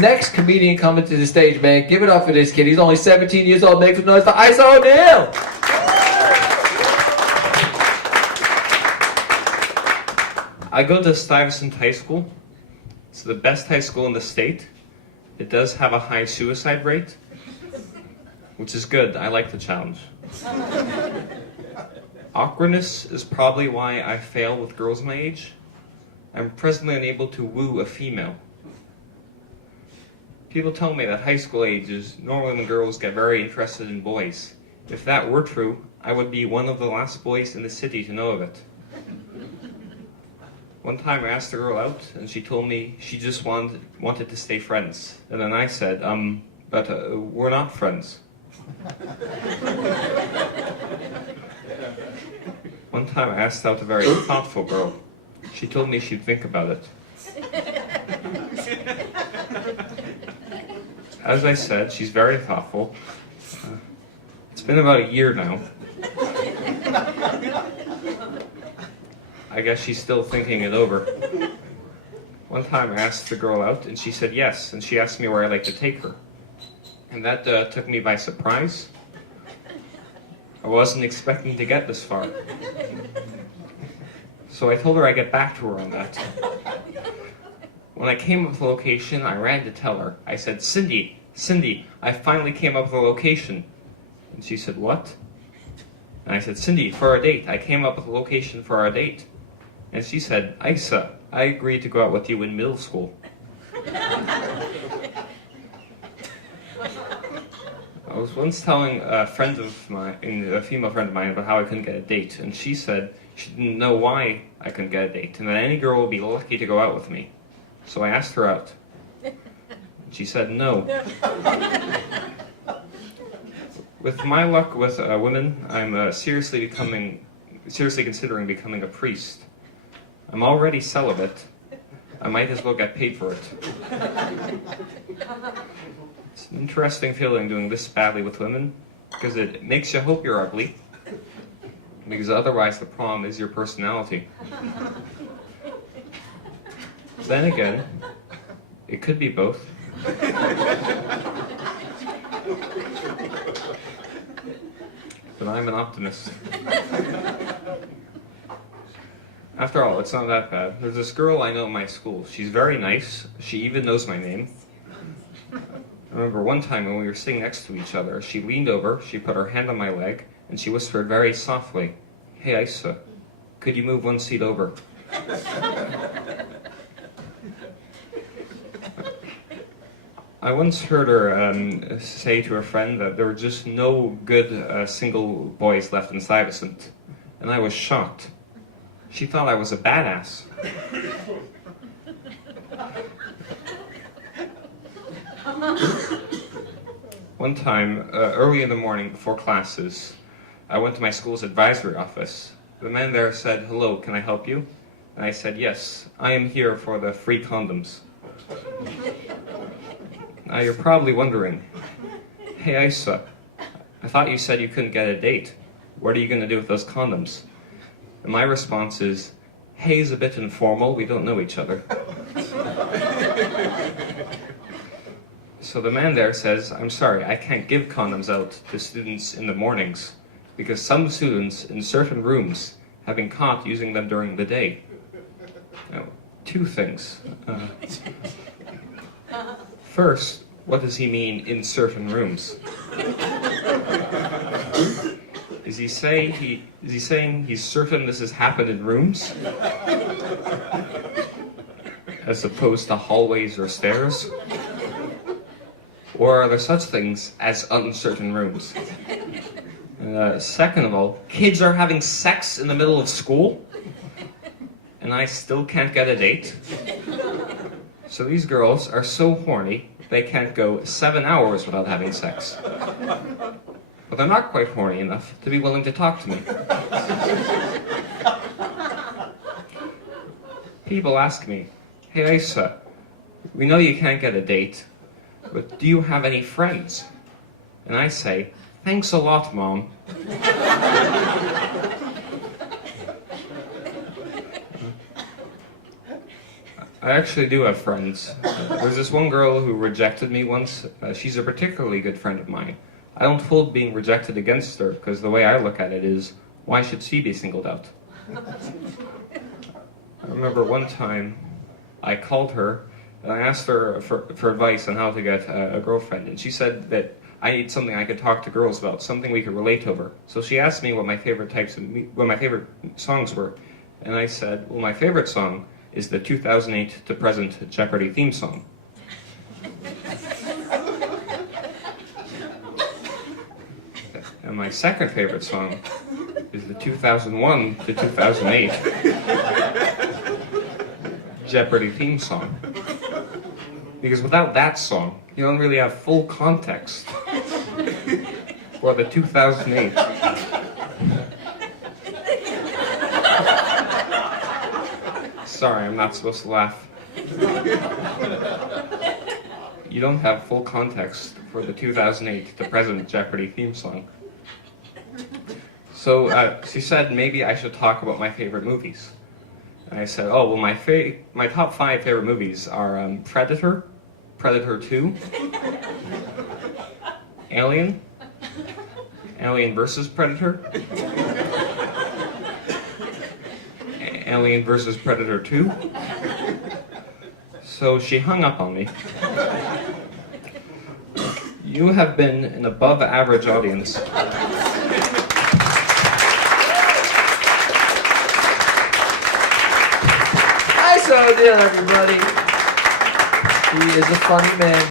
Next comedian coming to the stage, man. Give it up for this kid. He's only 17 years old. Make some noise for Aise O'Neil. I go to Stuyvesant High School. It's the best high school in the state. It does have a high suicide rate, which is good. I like the challenge. Awkwardness is probably why I fail with girls my age. I'm presently unable to woo a female. People tell me that high school age is normally when girls get very interested in boys. If that were true, I would be one of the last boys in the city to know of it. One time I asked a girl out, and she told me she just wanted to stay friends. And then I said, but we're not friends. One time I asked out a very thoughtful girl. She told me she'd think about it. As I said, she's very thoughtful. It's been about a year now. I guess she's still thinking it over. One time I asked the girl out, and she said yes, and she asked me where I'd like to take her. And that took me by surprise. I wasn't expecting to get this far. So I told her I'd get back to her on that. When I came up with the location, I ran to tell her. I said, Cindy, I finally came up with a location. And she said, what? And I said, Cindy, for our date. I came up with a location for our date. And she said, Aise, I agreed to go out with you in middle school. I was once telling a female friend of mine, about how I couldn't get a date, and she said she didn't know why I couldn't get a date, and that any girl would be lucky to go out with me. So I asked her out. She said no. With my luck with women, I'm seriously considering becoming a priest. I'm already celibate. I might as well get paid for it. It's an interesting feeling doing this badly with women, because it makes you hope you're ugly, because otherwise the problem is your personality. Then again, it could be both. But I'm an optimist. After all, it's not that bad. There's this girl I know in my school. She's very nice. She even knows my name. I remember one time when we were sitting next to each other, she leaned over, she put her hand on my leg, and she whispered very softly, "Hey, Aise, could you move one seat over?" I once heard her say to her friend that there were just no good single boys left in Stuyvesant, and I was shocked. She thought I was a badass. One time, early in the morning before classes, I went to my school's advisory office. The man there said, "Hello, can I help you?" And I said, "Yes, I am here for the free condoms." Now you're probably wondering, "Hey Aise, I thought you said you couldn't get a date. What are you going to do with those condoms?" And my response is, "Hey is a bit informal, we don't know each other." So the man there says, "I'm sorry, I can't give condoms out to students in the mornings, because some students in certain rooms have been caught using them during the day." Now, two things. First, what does he mean, in certain rooms? Is he saying he's certain this has happened in rooms? As opposed to hallways or stairs? Or are there such things as uncertain rooms? And second of all, kids are having sex in the middle of school? And I still can't get a date? So these girls are so horny, they can't go 7 hours without having sex. But they're not quite horny enough to be willing to talk to me. People ask me, "Hey Aise, we know you can't get a date, but do you have any friends?" And I say, "Thanks a lot, Mom." I actually do have friends. There's this one girl who rejected me once. She's a particularly good friend of mine. I don't hold being rejected against her, because the way I look at it is, why should she be singled out? I remember one time I called her and I asked her for advice on how to get a girlfriend, and she said that I need something I could talk to girls about, something we could relate over. So she asked me what my favorite songs were, and I said, well, my favorite song is the 2008 to present Jeopardy theme song. And my second favorite song is the 2001 to 2008 Jeopardy theme song. Because without that song, you don't really have full context for the 2008. Sorry, I'm not supposed to laugh. You don't have full context for the 2008 to present Jeopardy theme song. So she said maybe I should talk about my favorite movies. And I said, oh, well, my top 5 favorite movies are Predator, Predator 2, Alien, Alien vs. Predator, Alien vs. Predator 2. So she hung up on me. You have been an above average audience. Aise O'Neil, everybody. He is a funny man.